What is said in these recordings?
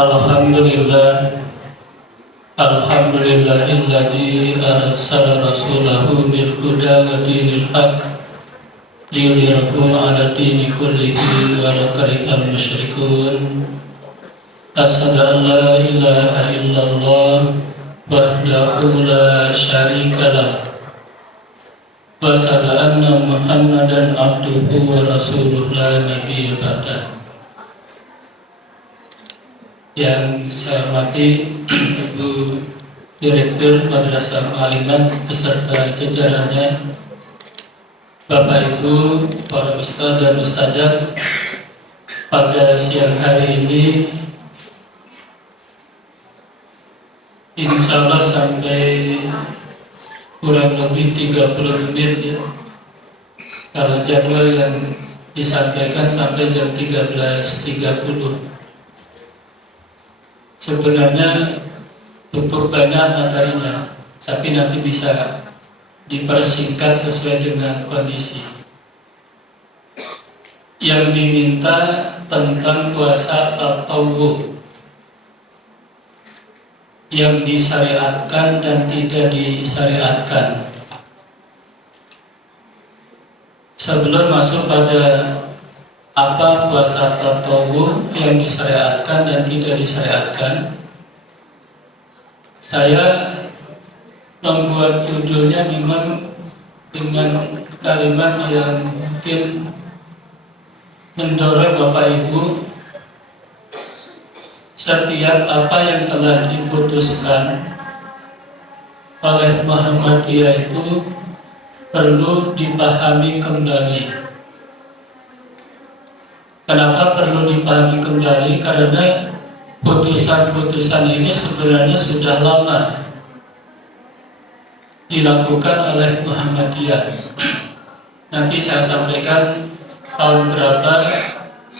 Alhamdulillah, alhamdulillahilladzi arsala rasulahu bil huda wa dinil haq liyudhhirahu 'ala dini kullihi walau karihal musyrikun. Asyhadu an la ilaha illallah wahdahu la syarikalah wa asyhadu anna Muhammadan abduhu wa rasuluhu la nabiyya ba'dah. Yang saya hormati Ibu Direktur Madrasah Al-Alimat beserta jajarannya, Bapak Ibu, para ustadz dan ustadzah, pada siang hari ini insya Allah sampai kurang lebih 30 menit ya, kalau jadwal yang disampaikan sampai jam 13.30. Sebenarnya cukup banyak materinya, tapi nanti bisa dipersingkat sesuai dengan kondisi. Yang diminta tentang puasa tatawwu yang disyariatkan dan tidak disyariatkan. Sebelum masuk pada apa puasa tatawwu yang disyariatkan dan tidak disyariatkan, saya membuat judulnya memang dengan kalimat yang mungkin mendorong Bapak Ibu. Setiap apa yang telah diputuskan oleh Muhammadiyah itu perlu dipahami kembali. Kenapa perlu dipahami kembali? Karena putusan-putusan ini sebenarnya sudah lama dilakukan oleh Muhammadiyah. Nanti saya sampaikan tahun berapa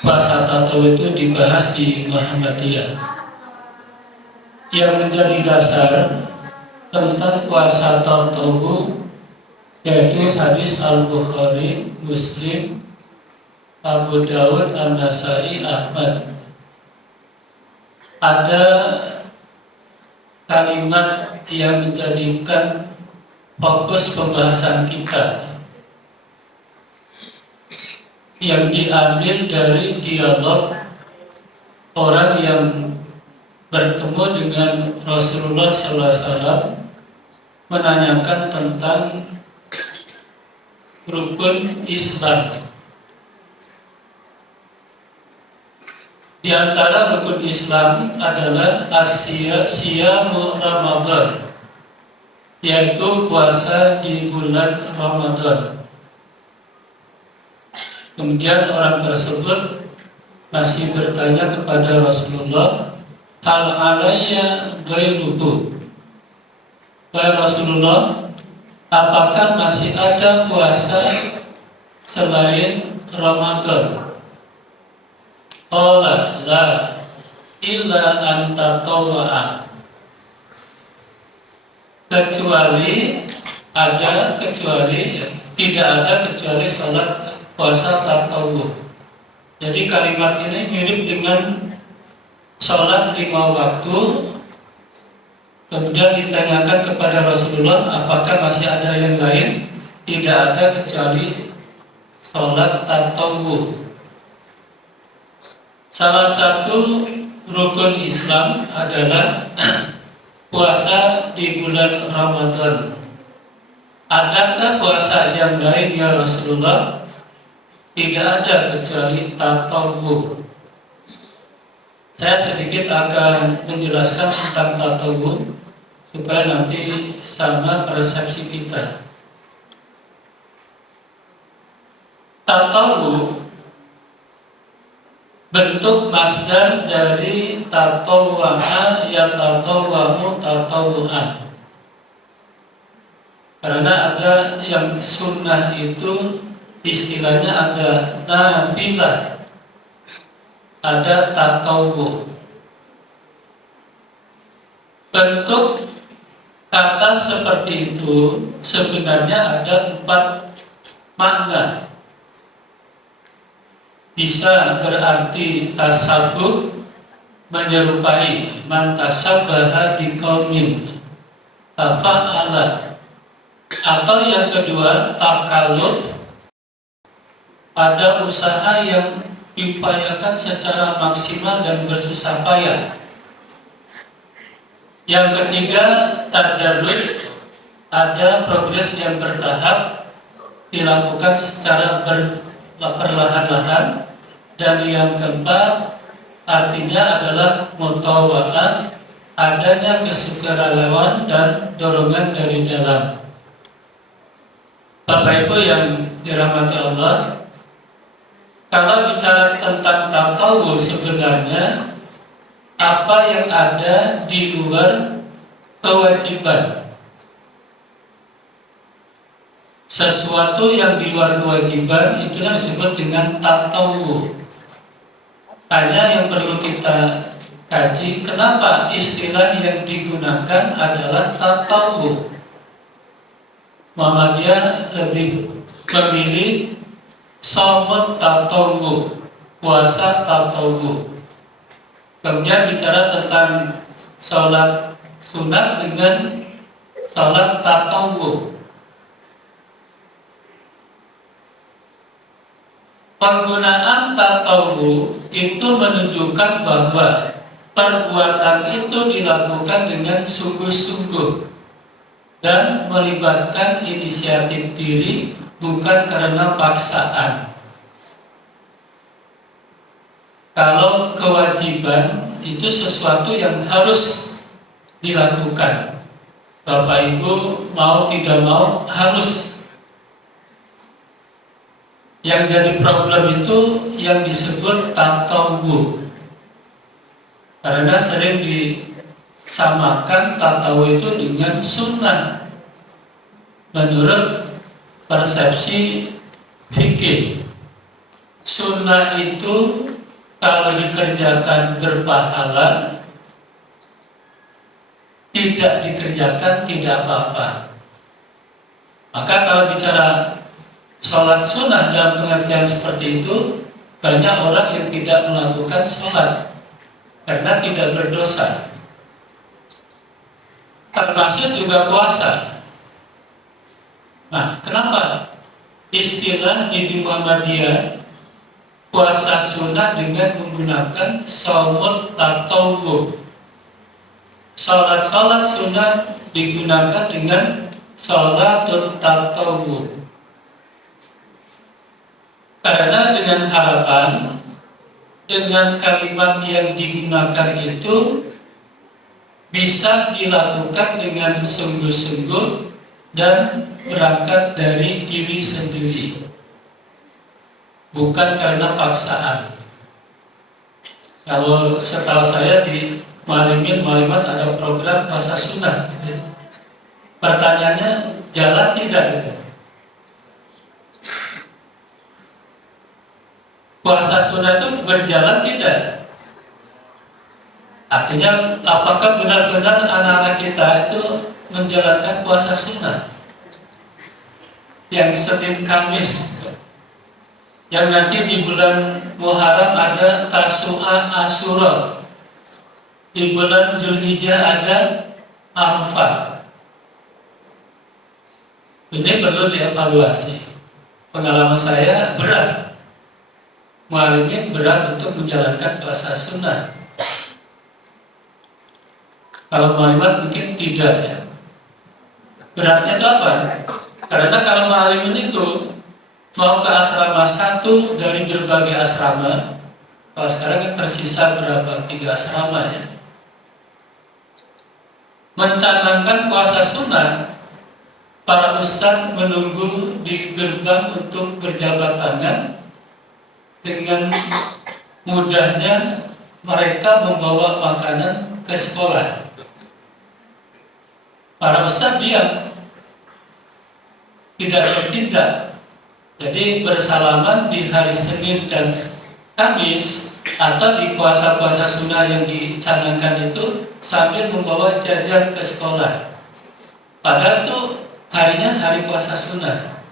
puasa tatawwu itu dibahas di Muhammadiyah. Yang menjadi dasar tentang puasa tatawwu yaitu hadis Al-Bukhari, Muslim, Abu Dawud, An-Nasai, Ahmad. Ada kalimat yang menjadikan fokus pembahasan kita, yang diambil dari dialog orang yang bertemu dengan Rasulullah SAW, menanyakan tentang rukun Islam. Di antara rukun Islam adalah siyamu Ramadan, yaitu puasa di bulan Ramadan. Kemudian orang tersebut masih bertanya kepada Rasulullah, hal alayya ghairuhu? Wahai Rasulullah, apakah masih ada puasa selain Ramadan? Qala la illa an tatawwa'a, tidak ada kecuali salat puasa tatawwu. Jadi kalimat ini mirip dengan salat 5 waktu. Kemudian ditanyakan kepada Rasulullah, apakah masih ada yang lain? Tidak ada kecuali salat tatawwu. Salah satu rukun Islam adalah puasa di bulan Ramadan. Adakah puasa yang lain ya Rasulullah? Tidak ada kecuali tatawwu. Saya sedikit akan menjelaskan tentang tatawwu supaya nanti sama persepsi kita. Tatawwu bentuk masdar dari tatawwa'a yatatawwa'u tatawwu'an. Karena ada yang sunnah itu istilahnya ada nafilah, ada tatawwu. Bentuk kata seperti itu sebenarnya ada 4 makna. Bisa berarti tasabuh, menyerupai man tasabbaha biqaumin fafa'ala, atau yang kedua takalluf pada usaha yang diupayakan secara maksimal dan bersusah payah. Yang ketiga tadarruj, ada progres yang bertahap dilakukan secara perlahan-lahan. Dan yang keempat artinya adalah mutawa'ah, adanya kesukarelawan dan dorongan dari dalam. Bapak Ibu yang dirahmati Allah, kalau bicara tentang tatawu sebenarnya apa yang ada di luar kewajiban. Sesuatu yang di luar kewajiban itulah disebut dengan tatawu. Hanya yang perlu kita kaji, kenapa istilah yang digunakan adalah tatawu. Muhammadiyah lebih memilih shaum tatawu, puasa tatawu. Kemudian bicara tentang sholat sunat dengan sholat tatawu. Penggunaan tatawu itu menunjukkan bahwa perbuatan itu dilakukan dengan sungguh-sungguh dan melibatkan inisiatif diri, bukan karena paksaan. Kalau kewajiban itu sesuatu yang harus dilakukan, Bapak Ibu mau tidak mau harus. Yang jadi problem itu yang disebut tatawu, karena sering disamakan tatawu itu dengan sunnah menurut persepsi fikih. Sunnah itu kalau dikerjakan berpahala, tidak dikerjakan tidak apa-apa. Maka kalau bicara sholat sunnah dalam pengertian seperti itu, banyak orang yang tidak melakukan sholat karena tidak berdosa. Termasuk juga puasa. Nah, kenapa istilah di Muhammadiyah puasa sunnah dengan menggunakan shaumut tatawu? Sholat sunnah digunakan dengan sholatul tatawu. Karena dengan harapan, dengan kalimat yang digunakan itu bisa dilakukan dengan sungguh-sungguh dan berangkat dari diri sendiri, bukan karena paksaan. Kalau setahu saya di Muallimin ada program puasa sunnah. Pertanyaannya, jalan tidak? Puasa sunnah itu berjalan tidak? Artinya apakah benar-benar anak-anak kita itu menjalankan puasa sunnah? Yang Senin Kamis, yang nanti di bulan Muharram ada Tasu'a Asyura, di bulan Zulhijjah ada Arafah. Ini perlu dievaluasi. Pengalaman saya berat. Muallimin berat untuk menjalankan puasa sunnah. Kalau muallimat mungkin tidak ya. Beratnya itu apa? Karena kalau muallimin itu mau ke asrama satu dari berbagai asrama, kalau sekarang kan tersisa berapa? 3 asrama ya. Mencanangkan puasa sunnah, para ustadz menunggu di gerbang untuk berjabat tangan. Dengan mudahnya mereka membawa makanan ke sekolah. Para ustadz diam, tidak bertindak. Jadi bersalaman di hari Senin dan Kamis atau di puasa-puasa sunnah yang dicanangkan itu sambil membawa jajan ke sekolah. Padahal itu harinya hari puasa sunnah.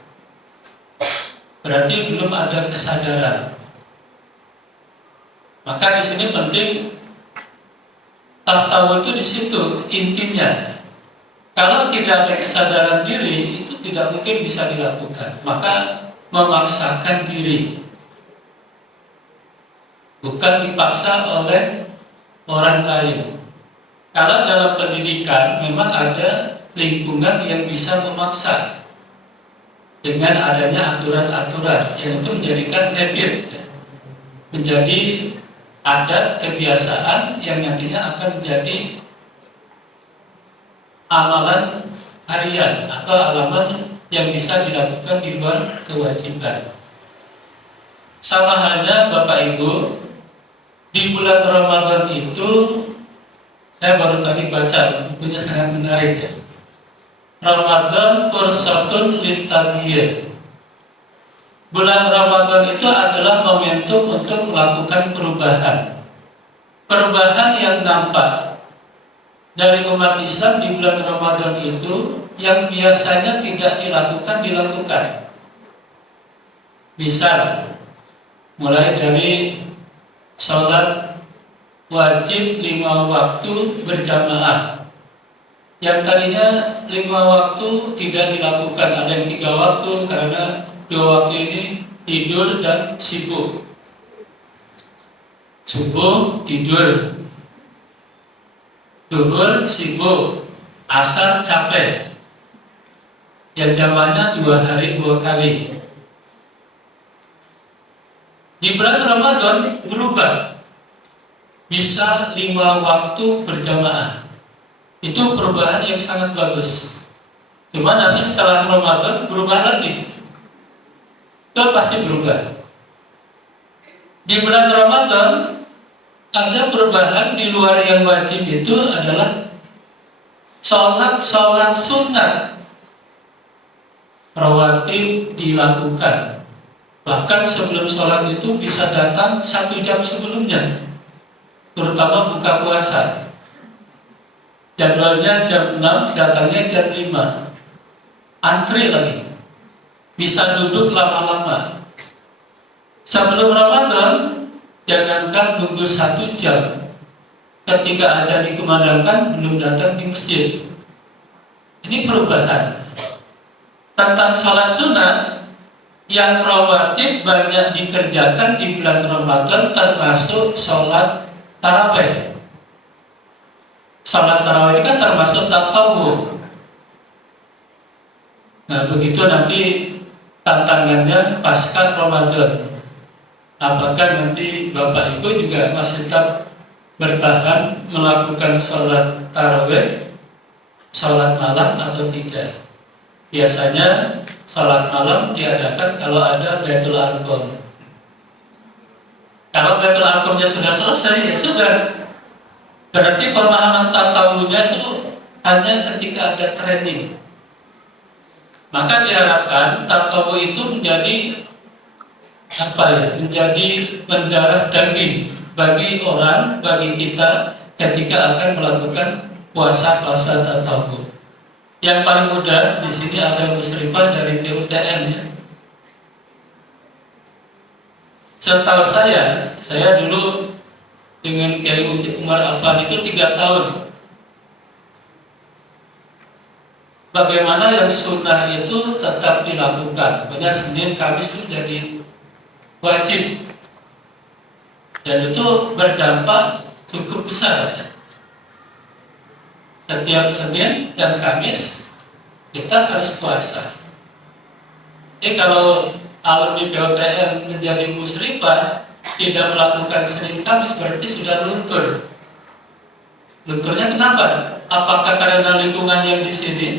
Berarti belum ada kesadaran. Maka di sini penting Tahu itu di situ intinya. Kalau tidak ada kesadaran diri, itu tidak mungkin bisa dilakukan. Maka memaksakan diri, bukan dipaksa oleh orang lain. Kalau dalam pendidikan memang ada lingkungan yang bisa memaksa dengan adanya aturan-aturan yang itu menjadikan habit, menjadi adat kebiasaan yang nantinya akan menjadi amalan harian atau amalan yang bisa dilakukan di luar kewajiban. Sama halnya Bapak Ibu, di bulan Ramadan itu saya baru tadi baca bukunya, sangat menarik ya. Ramadan fursatun litaghyir. Bulan Ramadan itu adalah momentum untuk melakukan perubahan. Perubahan yang nampak dari umat Islam di bulan Ramadan itu yang biasanya tidak dilakukan. Misal, mulai dari sholat wajib 5 waktu berjamaah. Yang tadinya 5 waktu tidak dilakukan, ada yang 3 waktu karena 2 waktu ini tidur dan sibuk. Subuh tidur, zuhur sibuk, asar capek. Yang jamaahnya 2 hari 2 kali. Di bulan Ramadan berubah, bisa 5 waktu berjamaah. Itu perubahan yang sangat bagus. Cuma nanti setelah Ramadan berubah lagi. Itu pasti berubah. Di bulan Ramadan ada perubahan di luar yang wajib, itu adalah sholat sunat rawatib dilakukan. Bahkan sebelum sholat itu bisa datang 1 jam sebelumnya, terutama buka puasa. Jadwalnya jam 6, datangnya jam 5. Antri lagi, bisa duduk lama-lama. Sebelum Ramadan, jangankan nunggu 1 jam, ketika azan dikumandangkan belum datang di masjid. Ini perubahan. Tentang sholat sunat yang rawatib banyak dikerjakan di bulan Ramadan, termasuk sholat tarawih. Sholat tarawih kan termasuk tatawwu. Nah, begitu nanti tantangannya pasca Ramadan. Apakah nanti Bapak Ibu juga masih tetap bertahan melakukan sholat tarawih, sholat malam atau tidak? Biasanya sholat malam diadakan kalau ada Baitul Arqam. Kalau Baitul Arqamnya sudah selesai, ya sudah. Berarti pemahaman tatawunya itu hanya ketika ada training. Maka diharapkan tatawu itu menjadi menjadi mendarah daging bagi orang, bagi kita ketika akan melakukan puasa-puasa tatawu. Yang paling mudah di sini ada musyrifah dari PUTN ya. Setahu saya dulu dengan Kiai Umar Affan itu 3 tahun. Bagaimana yang sunnah itu tetap dilakukan, banyak Senin, Kamis itu jadi wajib, dan itu berdampak cukup besar ya. Setiap Senin dan Kamis kita harus puasa. Kalau alumni POTN menjadi musyrifah tidak melakukan Senin Kamis, berarti sudah luntur. Lunturnya kenapa? Apakah karena lingkungan yang di sini,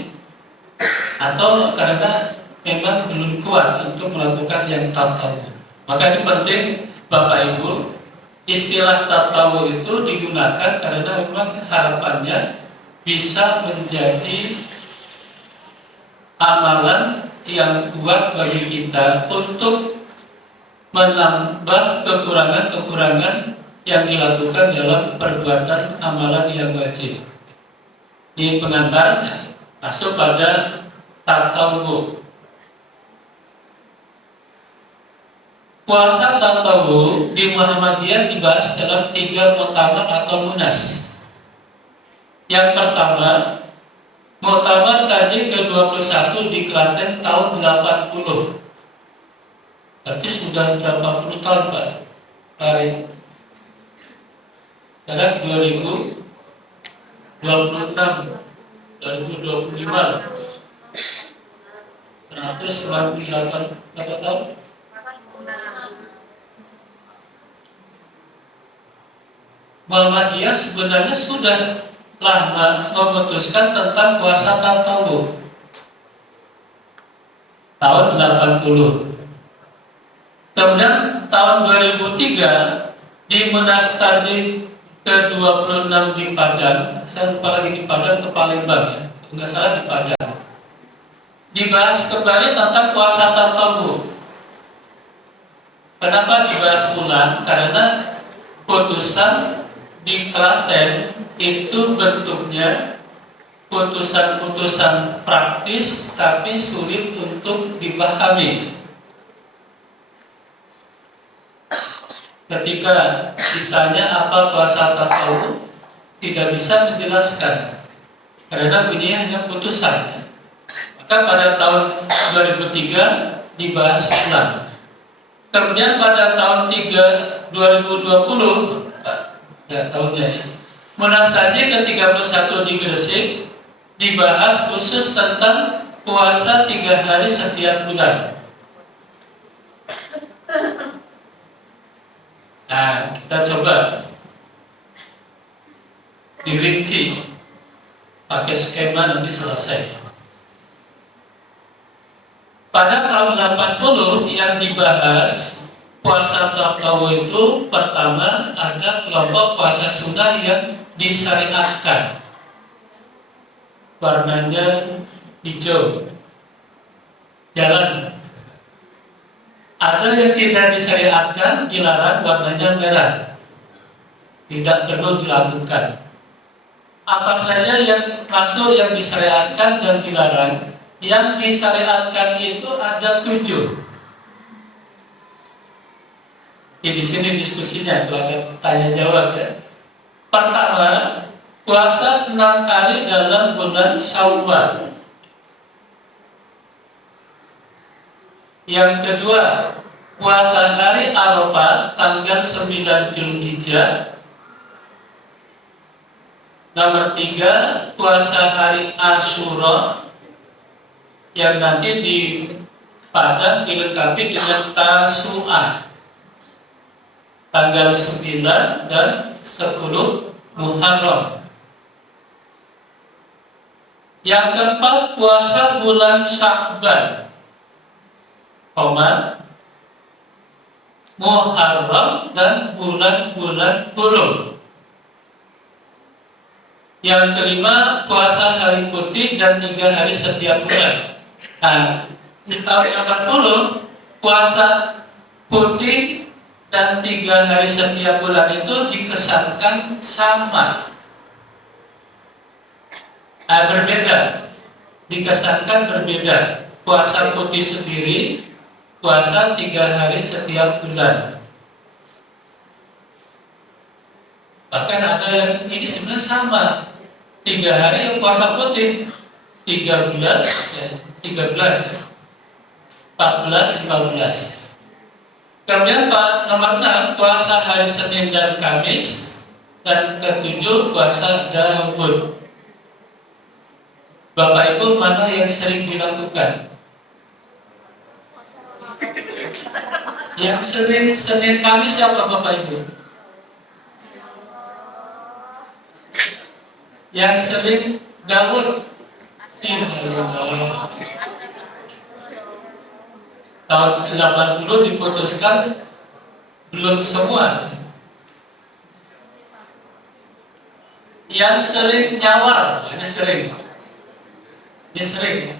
atau karena memang belum kuat untuk melakukan yang tatawu? Maka ini penting Bapak Ibu, istilah tatawu itu digunakan karena memang harapannya bisa menjadi amalan yang kuat bagi kita untuk menambah kekurangan-kekurangan yang dilakukan dalam perbuatan amalan yang wajib. Ini pengantarnya masuk pada tatawu. Puasa tatawu di Muhammadiyah dibahas dalam 3 muktamar atau munas. Yang pertama, Muktamar Tarjih ke-21 di Klaten tahun 80. Berarti sudah berapa puluh tahun Pak? Hari sekarang 2026, 2025 lah. 198 berapa tahun? Muhammadiyah sebenarnya sudah lama memutuskan tentang puasa tatawuf tahun 80. Kemudian tahun 2003 di Munas Tarjih ke-26 di Padang, saya lupa lagi di Padang atau Palembang ya, nggak salah di Padang, dibahas kembali tentang puasa tatawuf. Kenapa dibahas ulang? Karena putusan di Klaten itu bentuknya putusan-putusan praktis tapi sulit untuk dipahami. Ketika ditanya apa puasa tatawuf, tidak bisa menjelaskan karena bunyinya hanya putusan. Maka pada tahun 2003 dibahas ulang. Kemudian pada tahun 2020 ya tahunnya ya, Munas Tarjih ke-31 di Gresik dibahas khusus tentang puasa 3 hari setiap bulan. Nah, kita coba dirinci pakai skema nanti selesai. Pada tahun 80 yang dibahas puasa tatawuf itu pertama ada kelompok puasa sunnah yang disyariatkan, warnanya hijau, jalan. Ada yang tidak disyariatkan, dilarang, warnanya merah, tidak perlu dilakukan. Apa saja yang masuk yang disyariatkan dan dilarang? Yang disyariatkan itu ada 7. Ya, di sini diskusinya, kalau ada tanya jawab ya. Pertama, puasa 6 hari dalam bulan Syawal. Yang kedua, puasa hari Arafah tanggal 9 Zulhijjah. Nomor 3, puasa hari Asyura yang nanti di Padang dilengkapi dengan Tasu'ah tanggal 9 dan 10 Muharram. Yang keempat, puasa bulan Sya'ban, Muharram dan bulan-bulan Hurum. Yang kelima, puasa hari putih dan 3 hari setiap bulan. Nah, di tahun 80 puasa putih dan 3 hari setiap bulan itu dikesankan sama. Berbeda, dikesankan berbeda. Puasa putih sendiri, puasa 3 hari setiap bulan. Bahkan ada yang ini sebenarnya sama, 3 hari yang puasa putih, 13 ya, 13 ya, 14, 15. Kemudian nomor 6, puasa hari Senin dan Kamis. Dan ke-7, puasa Daud. Bapak Ibu, mana yang sering dilakukan? Yang Senin Kamis siapa Bapak Ibu? Yang sering Daud. Tahun 80 diputuskan belum semua. Yang sering nyawar, ini sering. Ini sering.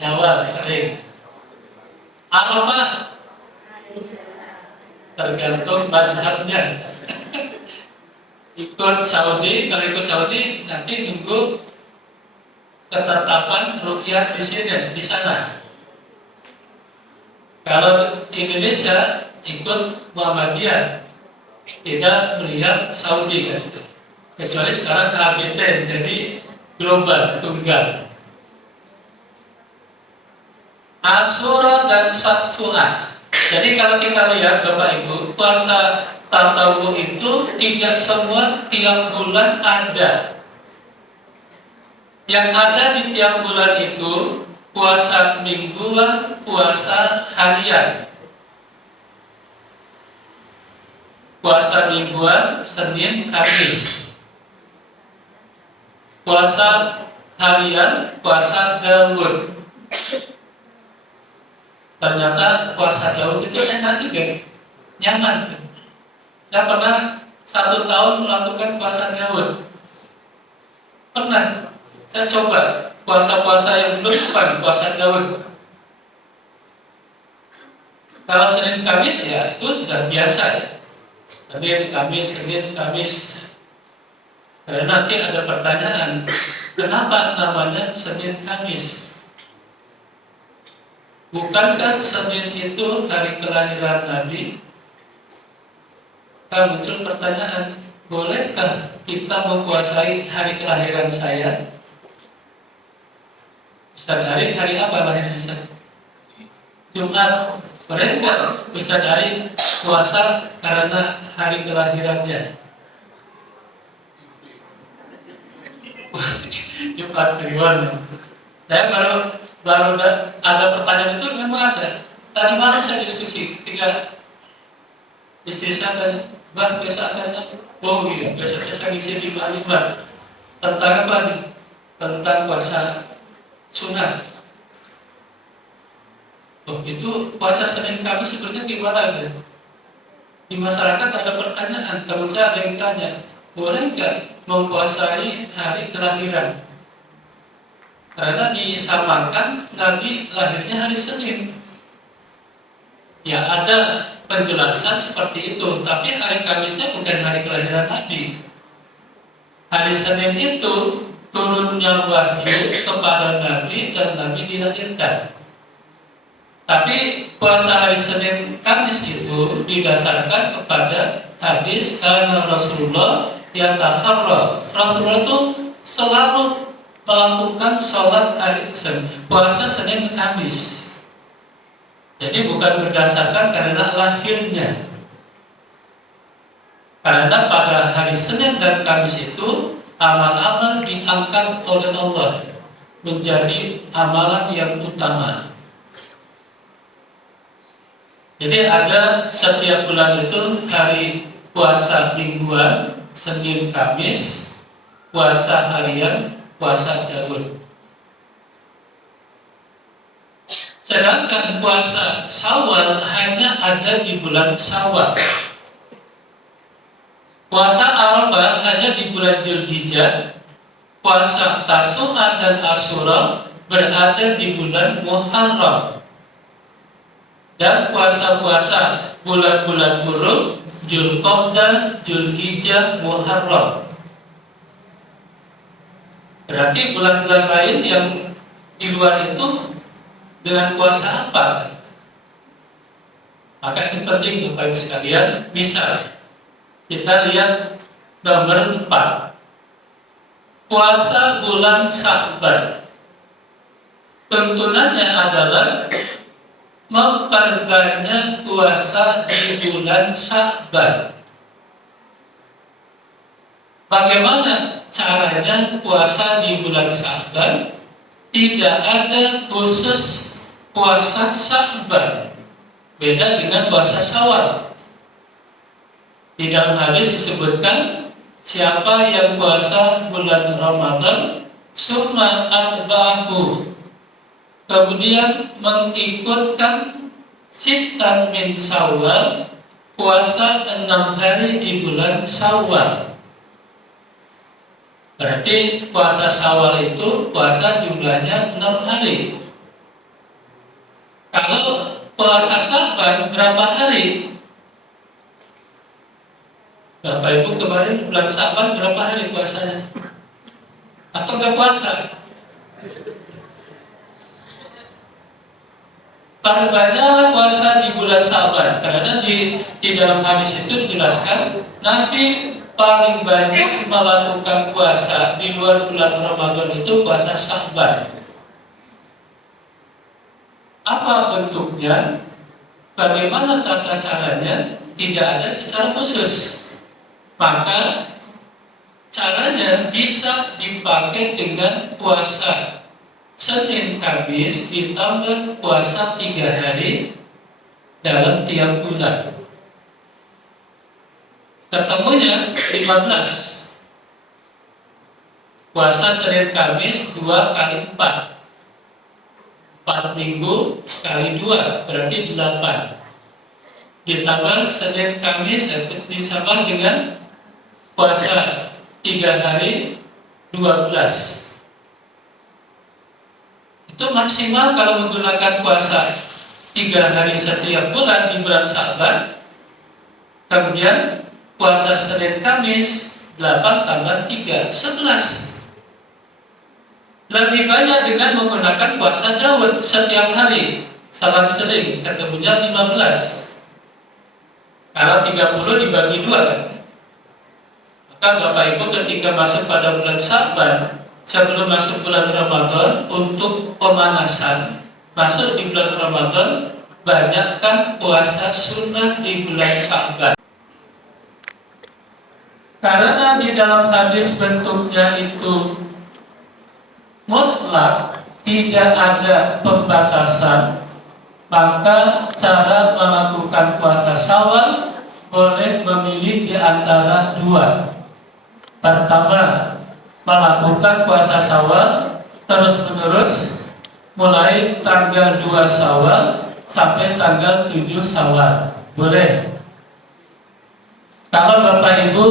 Nyawar sering. Arafah tergantung mazhabnya. Ikut Saudi, kalau ikut Saudi nanti nunggu ketetapan ruqyah di sana. Kalau Indonesia ikut Muhammadiyah, tidak melihat Saudi kan itu. Kecuali sekarang KGT jadi global, tunggal. Asyura dan Satsu'ah. Jadi kalau kita lihat Bapak Ibu, puasa Tatawu itu tidak semua tiap bulan ada. Yang ada di tiap bulan itu puasa mingguan, puasa harian. Puasa mingguan, Senin, Kamis. Puasa harian, puasa Daud. Ternyata puasa Daud itu enak juga, nyaman. Saya pernah 1 tahun melakukan puasa Daud. Pernah. Saya coba puasa-puasa yang belum puasa Daud. Kalau Senin Kamis ya itu sudah biasa ya. Senin Kamis. Karena nanti ada pertanyaan, kenapa namanya Senin Kamis? Bukankah Senin itu hari kelahiran Nabi? Kan muncul pertanyaan, bolehkah kita mempuasai hari kelahiran saya? Ustaz Ari, hari apa lahirnya Ustaz? Jumat. Boleh nggak Ustaz Ari puasa karena hari kelahirannya? Jumat Kliwon. Saya baru ada pertanyaan itu memang ada. Tadi malam saya diskusi ketika istri saya tanya, "Bah, besok acaranya?" "Oh iya, besok saya ngisi di Malimbar." Tentang apa nih? Tentang puasa sunnah. Oh, itu puasa Senin Kamis sebenarnya gimana kan? Di masyarakat ada pertanyaan, teman saya ada yang tanya, boleh nggak mempuasai hari kelahiran? Karena disamakan Nabi lahirnya hari Senin. Ya ada penjelasan seperti itu, tapi hari Kamisnya bukan hari kelahiran Nabi. Hari Senin itu turunnya wahyu kepada Nabi dan Nabi dilahirkan. Tapi puasa hari Senin Kamis itu didasarkan kepada hadis karena Rasulullah yataharra. Rasulullah itu selalu melakukan sholat hari Senin, puasa Senin Kamis. Jadi bukan berdasarkan karena lahirnya. Karena pada hari Senin dan Kamis itu amal-amal diangkat oleh Allah menjadi amalan yang utama. Jadi ada setiap bulan itu hari puasa mingguan, Senin Kamis, puasa harian, puasa Daud. Sedangkan puasa Syawal hanya ada di bulan Syawal. Puasa Arafah hanya di bulan Dzulhijjah. Puasa Tasu'a dan Asyura berada di bulan Muharram. Dan puasa-puasa bulan-bulan buruk, Dzulqa'dah, Dzulhijjah, Muharram. Berarti bulan-bulan lain yang di luar itu dengan puasa apa? Maka ini penting Bapak Ibu sekalian. Misal kita lihat nomor 4, puasa bulan Sya'ban. Tuntunannya adalah memperbanyak puasa di bulan Sya'ban. Bagaimana caranya puasa di bulan Sya'ban? Tidak ada khusus puasa Sya'ban. Beda dengan puasa Syawal. Di dalam hadis disebutkan, siapa yang puasa bulan Ramadan summa atba'ahu, kemudian mengikutkan sitan min Syawal, puasa 6 hari di bulan Syawal. Berarti puasa Syawal itu puasa jumlahnya 6 hari. Kalau puasa Sya'ban berapa hari? Bapak Ibu kemarin bulan Sya'ban berapa hari puasanya? Atau nggak puasa? Perbanyaklah puasa di bulan Sya'ban, karena di dalam hadis itu dijelaskan Nabi paling banyak melakukan puasa di luar bulan Ramadan itu puasa Sya'ban. Apa bentuknya? Bagaimana tata caranya? Tidak ada secara khusus. Maka caranya bisa dipakai dengan puasa Senin Kamis ditambah puasa 3 hari dalam tiap bulan. Ketemunya 15. Puasa Senin Kamis 2 kali 4. 4 minggu kali 2 berarti 8. Ditambah Senin Kamis disama dengan puasa 3 hari 12. Itu maksimal kalau menggunakan puasa 3 hari setiap bulan di bulan Sya'ban. Kemudian puasa Senin Kamis 8 tambah 3 11. Lebih banyak dengan menggunakan puasa Daud setiap hari selang-seling, ketemunya 15. Kalau 30 dibagi 2 kan. Maka Bapak Ibu ketika masuk pada bulan Sya'ban, sebelum masuk bulan Ramadan, untuk pemanasan masuk di bulan Ramadan, banyakkan puasa sunnah di bulan Sya'ban. Karena di dalam hadis bentuknya itu mutlak, tidak ada pembatasan, maka cara melakukan puasa Syawal boleh memilih di antara 2. Pertama, melakukan puasa Syawal terus menerus mulai tanggal 2 Syawal sampai tanggal 7 Syawal. Boleh. Kalau Bapak Ibu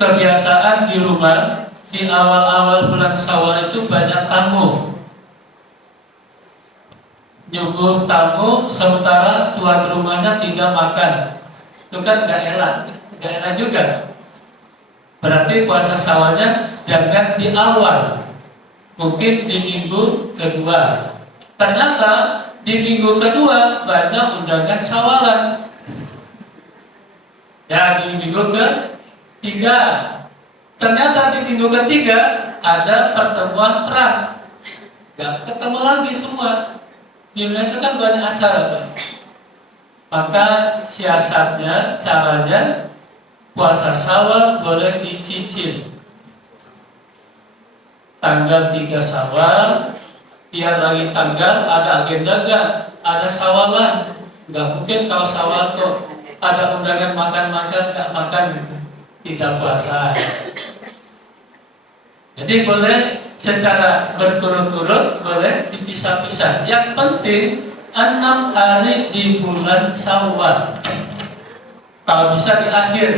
kebiasaan di rumah di awal-awal bulan Syawal itu banyak tamu, nyuguh tamu sementara tuan rumahnya tidak makan, itu kan gak enak juga. Berarti puasa Syawalnya jangan di awal, mungkin di minggu kedua. Ternyata di minggu kedua banyak undangan Syawalan. Ya, di minggu ketiga. Ternyata di minggu ketiga ada pertemuan terang. Gak ketemu lagi semua. Di Indonesia kan banyak acara, Pak. Maka siasatnya, caranya, puasa Syawal boleh dicicil. Tanggal 3 Syawal, biar lagi tanggal, ada agenda gak? Ada Syawalan. Gak mungkin kalau Syawal kok ada undangan makan-makan, gak makan gitu. Tidak puasa. Jadi boleh secara berturut-turut, boleh dipisah-pisah. Yang penting 6 hari di bulan Syawal. Kalau bisa di akhir,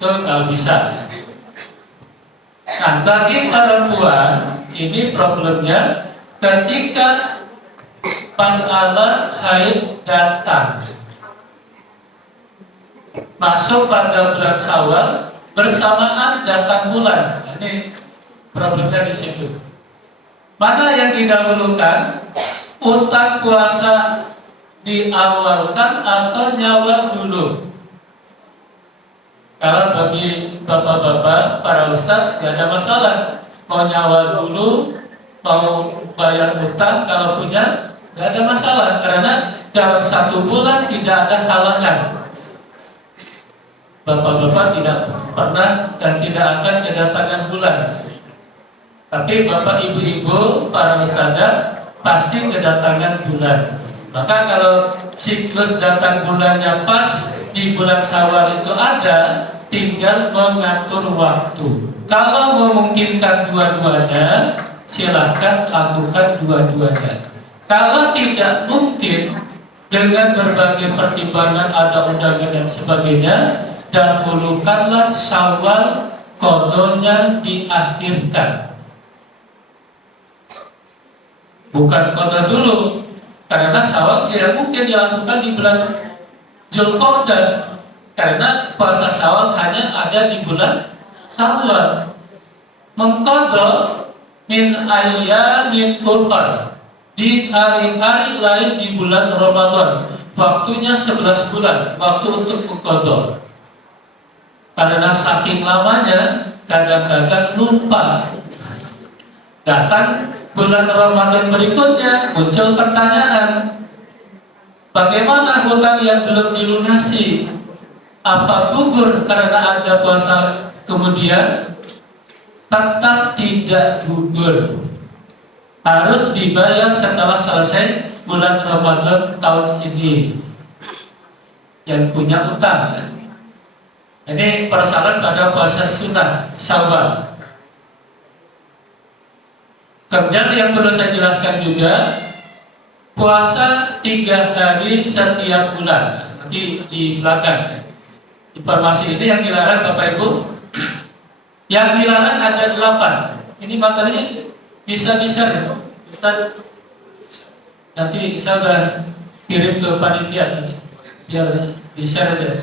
itu kalau bisa. Nah, bagi perempuan ini problemnya ketika masalah haid datang, masuk pada bulan Syawal bersamaan datang bulan. Ini problemnya di situ. Mana yang didahulukan? Utang puasa diawalkan atau nyawal dulu? Kalau bagi bapak-bapak, para ustadz, gak ada masalah. Mau nyawal dulu, mau bayar utang, kalau punya, gak ada masalah. Karena dalam 1 bulan tidak ada halangan. Bapak-bapak tidak pernah dan tidak akan kedatangan bulan. Tapi bapak ibu-ibu, para ustadzah, pasti kedatangan bulan. Maka kalau siklus datang bulannya pas di bulan Syawal itu ada, tinggal mengatur waktu. Kalau memungkinkan dua-duanya, silahkan lakukan dua-duanya. Kalau tidak mungkin, dengan berbagai pertimbangan, ada undangan dan sebagainya, dahulukanlah Syawal, qadhonya diakhirkan. Bukan qadha dulu, karena Syawal tidak mungkin dilakukan di bulan Dzulqa'dah, karena puasa Syawal hanya ada di bulan Syawal. Mengqadha min ayyamin ukhar, di hari-hari lain di bulan Ramadan. Waktunya 11 bulan, waktu untuk mengqadha. Karena saking lamanya kadang-kadang lupa. Datang bulan Ramadan berikutnya muncul pertanyaan, bagaimana hutang yang belum dilunasi? Apa gugur karena ada puasa kemudian? Tetap tidak gugur, harus dibayar setelah selesai bulan Ramadan tahun ini. Yang punya utang kan? Ini persyarat pada puasa sunnah Syawal. Kemudian yang perlu saya jelaskan juga, puasa 3 hari setiap bulan. Nanti di belakang informasi ini yang dilarang Bapak Ibu. Yang dilarang ada 8. Ini materinya bisa-bisa ya. Ustaz, nanti saya udah kirim ke panitia tadi, biar di-share aja,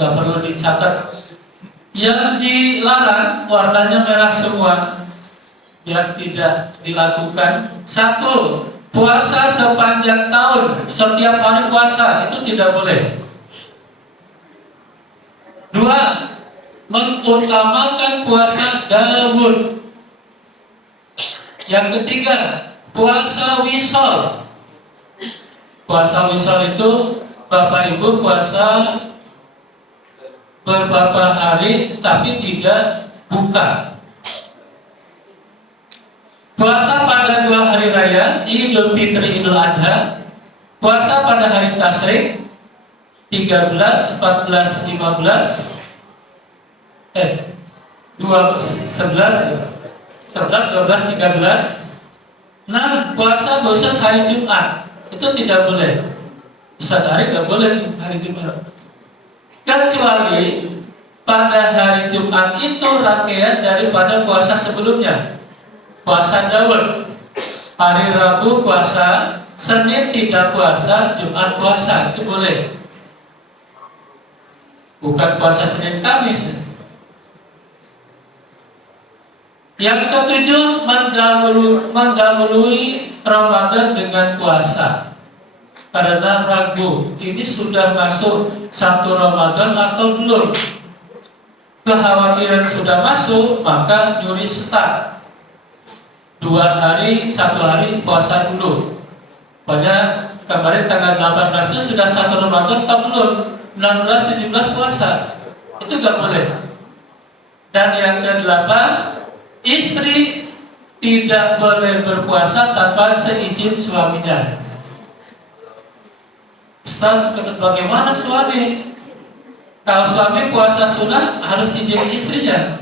nggak perlu dicatat. Yang dilarang warnanya merah semua, biar tidak dilakukan. 1. Puasa sepanjang tahun, setiap hari puasa, itu tidak boleh. 2. Mengutamakan puasa Daud. Yang ketiga, puasa wisol. Puasa wisol itu Bapak Ibu puasa beberapa hari tapi tidak buka. Puasa pada 2 hari raya, Idul Fitri, Idul Adha. Puasa pada hari Tasyrik 13, 14, 15. 11, 12, 13. Nah, puasa khusus hari Jumat itu tidak boleh. Bisa hari nggak boleh hari Jumat. Kecuali pada hari Jumat itu rangkaian daripada puasa sebelumnya. Puasa Daud. Hari Rabu puasa, Senin tidak puasa, Jumat puasa, itu boleh. Bukan puasa Senin Kamis. Yang ketujuh, mendahului Ramadan dengan puasa. Karena ragu, ini sudah masuk 1 Ramadan atau belum. Kekhawatiran sudah masuk, maka nyuri start. 2 hari, 1 hari puasa dulu. Pokoknya kemarin tanggal 18 itu sudah 1 Ramadan atau belum? 16, 17 puasa. Itu gak boleh. Dan yang ke-8, istri tidak boleh berpuasa tanpa seizin suaminya. Ustaz, bagaimana suami? Kalau suami puasa sunnah harus izin istrinya.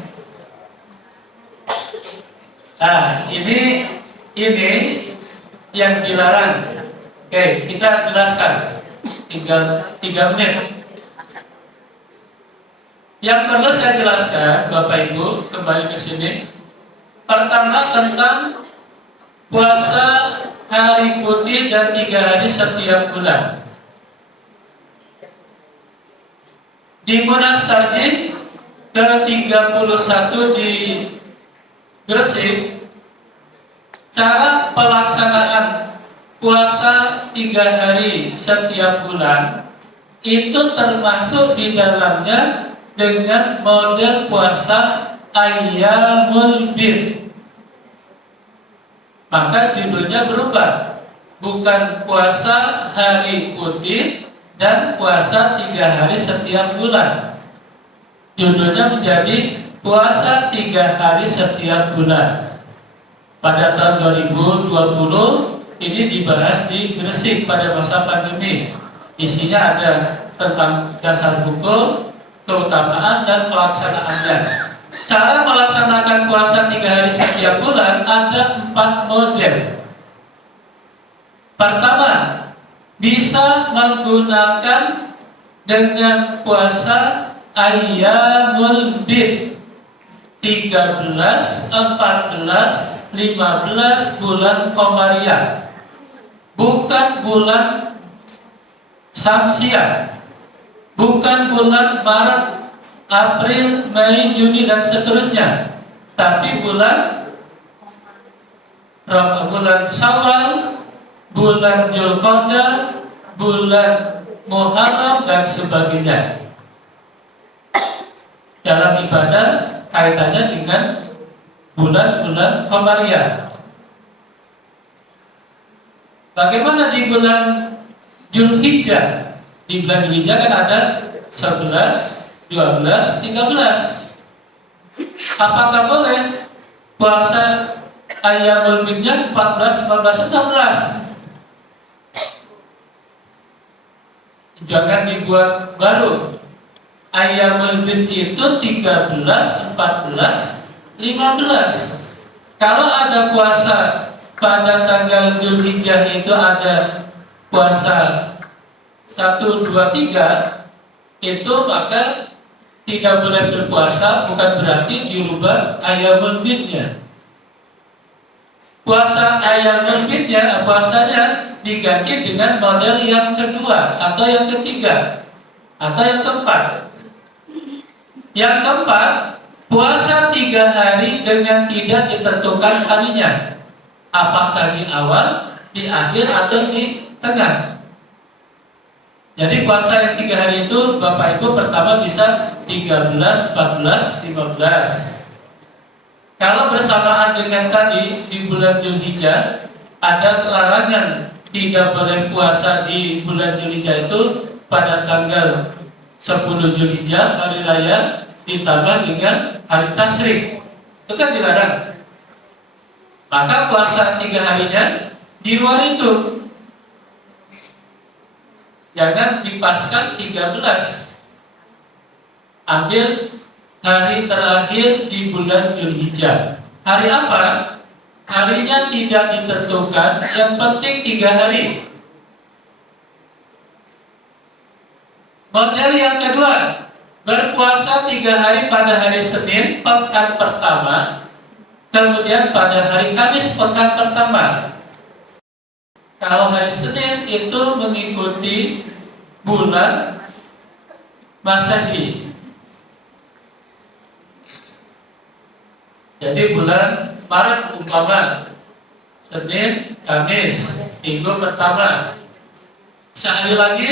Nah, ini yang dilarang. Oke, kita jelaskan. Tinggal 3 menit. Yang perlu saya jelaskan, Bapak Ibu, kembali ke sini. Pertama tentang puasa hari putih dan 3 hari setiap bulan. Di Munas Tarjih ke-31 di Gresik, cara pelaksanaan puasa 3 hari setiap bulan itu termasuk di dalamnya dengan model puasa Ayyamul Bir. Maka judulnya berubah, bukan puasa hari putih dan puasa 3 hari setiap bulan. Judulnya menjadi puasa 3 hari setiap bulan. Pada tahun 2020 ini dibahas di Gresik pada masa pandemi. Isinya ada tentang dasar hukum, keutamaan, dan pelaksanaannya. Cara melaksanakan puasa 3 hari setiap bulan ada 4 model. Pertama, bisa menggunakan dengan puasa Ayyamul Bir 13, 14, 15 bulan Qamariyah, bukan bulan Syamsiah, bukan bulan Maret, April, Mei, Juni, dan seterusnya, tapi bulan Syawal, bulan Dzulqa'dah, bulan Muharram, dan sebagainya. dalam ibadah kaitannya dengan bulan-bulan Qamariyah. Bagaimana di bulan Dzulhijjah? Di bulan Dzulhijjah kan ada 11, 12, 13. Apakah boleh puasa Ayyamul Bidnya 14, 15, 16? Jangan dibuat baru. Ayyamul Bid itu 13, 14, 15. Kalau ada puasa pada tanggal Dzulhijjah itu ada puasa 1, 2, 3, itu maka tidak boleh berpuasa, bukan berarti dirubah Ayyamul Bidnya. Puasa Ayyamul Bidnya, puasanya diganti dengan model yang kedua atau yang ketiga atau yang keempat. Yang keempat, puasa 3 hari dengan tidak ditentukan harinya, apakah di awal, di akhir atau di tengah. Jadi puasa yang 3 hari itu Bapak Ibu pertama bisa 13, 14, 15. Kalau bersamaan dengan tadi di bulan Dzulhijjah ada larangan tidak boleh puasa di bulan Dzulhijjah itu pada tanggal 10 Dzulhijjah hari raya ditambah dengan hari tasyrik. Itu kan dilarang. Maka puasa 3 harinya di luar itu. Jangan dipaskan 13. Ambil hari terakhir di bulan Dzulhijjah. Hari apa? Harinya tidak ditentukan, yang penting 3 hari. Model yang kedua, berpuasa 3 hari pada hari Senin pekan pertama, kemudian pada hari Kamis pekan pertama. Kalau hari Senin itu mengikuti bulan Masehi. Jadi bulan Maret umpama Senin, Kamis, minggu pertama. Sehari lagi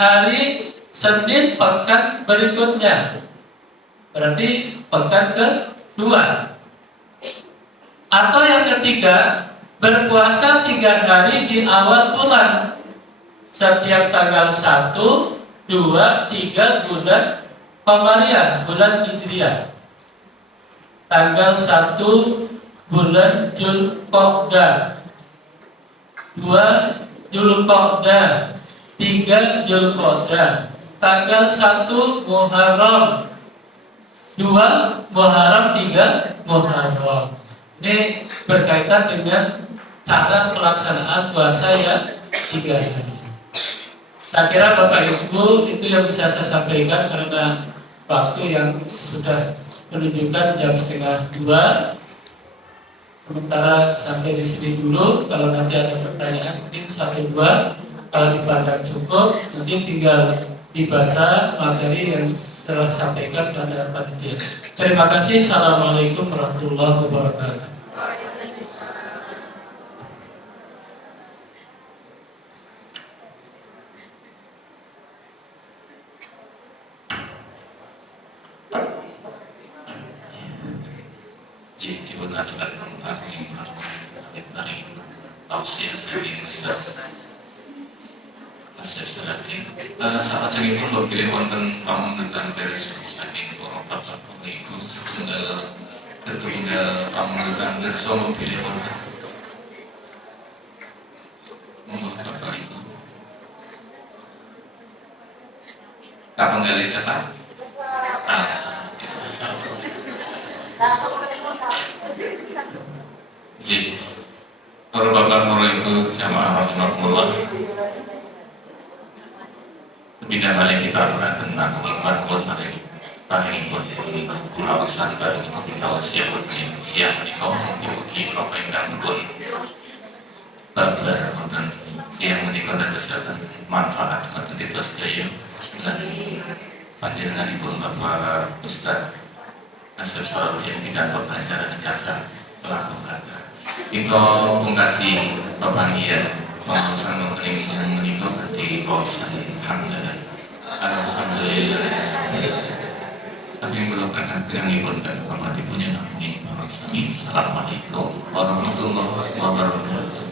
hari Senin pekan berikutnya. Berarti pekan kedua. Atau yang ketiga, berpuasa 3 hari di awal bulan. Setiap tanggal 1, 2, 3 bulan Qamariyah, bulan Hijriah. Tanggal 1 bulan Dzulqa'dah, 2 Dzulqa'dah, 3 Dzulqa'dah, tanggal 1 Muharram, 2 Muharram, 3 Muharram. Ini berkaitan dengan cara pelaksanaan puasa yang 3 hari. Saya kira Bapak Ibu itu yang bisa saya sampaikan karena waktu yang sudah menunjukkan jam 1:30. Sementara sampai di sini dulu. Kalau nanti ada pertanyaan mungkin 1-2. Kalau dipandang cukup, nanti tinggal dibaca materi yang setelah sampaikan pada panitia. Terima kasih. Assalamualaikum warahmatullahi wabarakatuh. Jadi aturan hari tausiah dari Ustaz Asep Seratin. Saat ini pun pilih wonten pamundutan beres saking para bapak ibu setunggal pamundutan beres pilih wonten. Monggo bapak ibu. Kapan kali cepat? Jadi, para bapak para ibu jamaah rahimakumullah. Lebih dahulu kita aturaken tentang pun paling pun pengawasan baru kita tahu siapa yang siap menikah mungkin apa yang pun babar konten siang menikah dan kesehatan manfaat atau tidak sedaya dan panjenenganipun Bapak Ustaz Asep Seratin di kantor pelajaran kasar melakukan itu pungkasi Bapak Nian pengurusan mengenai siang menikah di kawasan Alhamdulillah yang merupakan pirangipun dan hormati punya nabi. Assalamualaikum warahmatullahi wabarakatuh.